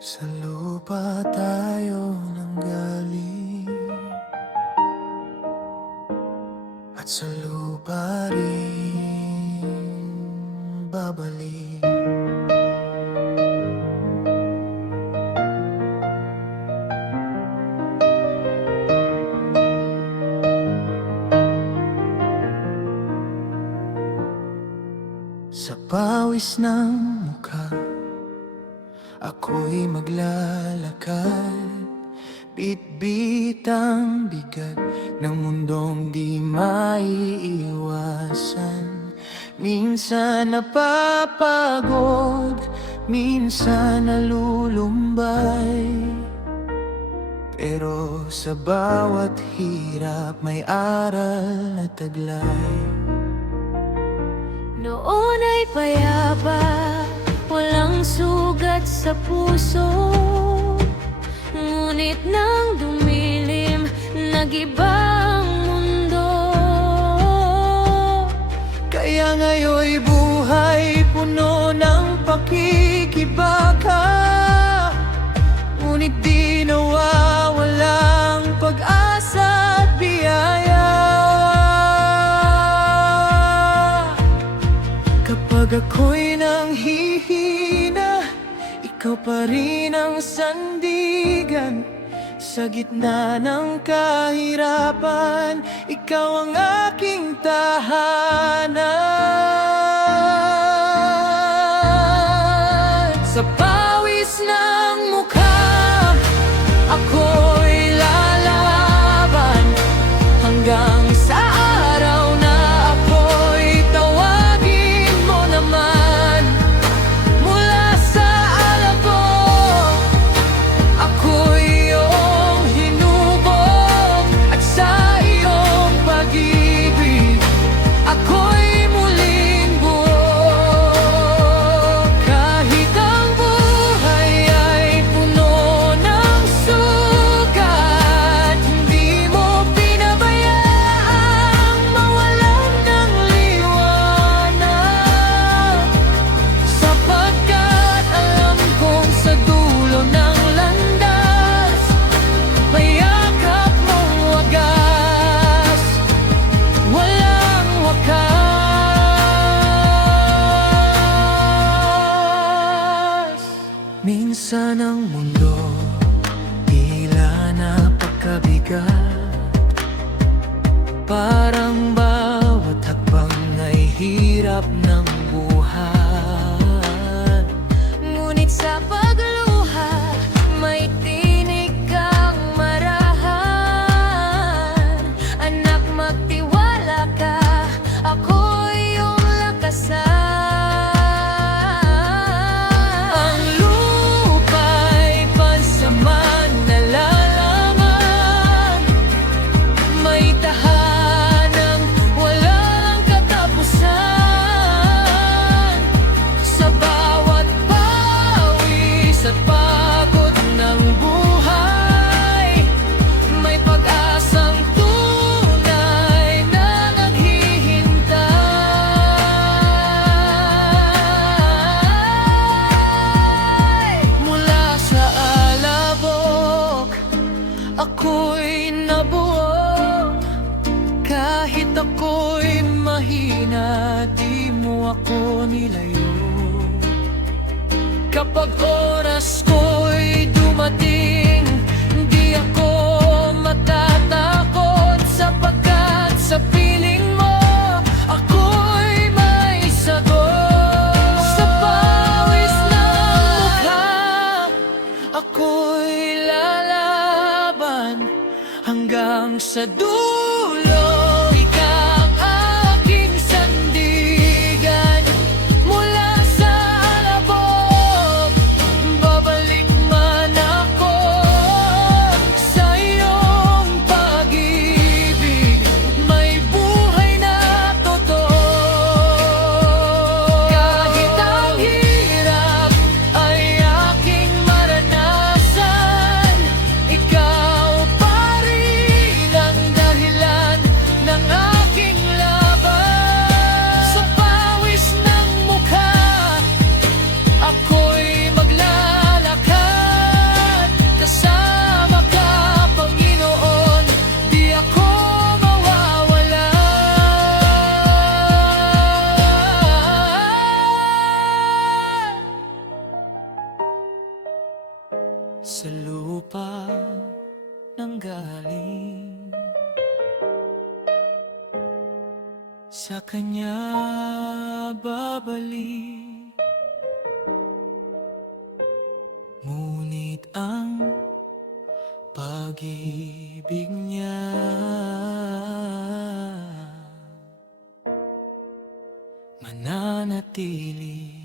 Sa lupa tayo nanggaling, at sa lupa rin babalik. Sa pawis ng mukha ako'y maglalakad, bitbit ang bigat ng mundong di maiiwasan. Minsan napapagod, minsan nalulumbay, pero sa bawat hirap may aral at taglay. Noon ay payapa, walang sugat sa puso, ngunit nang dumilim, nag-iba ang mundo. Kaya ngayon'y buhay puno ng pakikibaka, ngunit di nawawalang pag-asa at biyaya. Kapag ako'y nanghihina, ikaw pa rin ang sandigan. Sa gitna ng kahirapan, ikaw ang aking tahanan. Sa pawis ng mukha, ako'y lalaban hanggang sa araw na ako'y tawagin mo naman. Mula sa alabok, ako'y iyong hinubog, at sa iyong pag-ibig, ako'y muling buo. Kahit ang buhay ay puno ng sugat, hindi mo pinabayaang mawalan ng liwanag, sapagkat alam kong sa dulo ng landas, may yakap mong wagas, walang wakas. Minsan ang mundo tila napakabigat, parang bawat hakbang ay hirap ng buhay. Ngunit sa pagluha, may tinig kang marahan. Anak, magtiwala ka, ako'y iyong lakasan. Ang lupa'y pansamantala lamang, may tahanang walang katapusan. Sa bawat pawis at pagod ng buhay, may pag-asang tunay na naghihintay. Mula sa alabok, ako'y nabuo. Kahit ako'y mahina, di mo ako nilayo. Kapag oras ko'y dumating, di ako matatakot, sapagkat sa piling mo, ako'y may sagot. Sa pawis ng mukha, ako'y lalaban hanggang sa dulo. Ikaw ang aking sandigan. Mula sa alabok, babalik man ako sa iyong pag-ibig. May galing, sa kanya babalik. Ngunit ang pag-ibig niya mananatili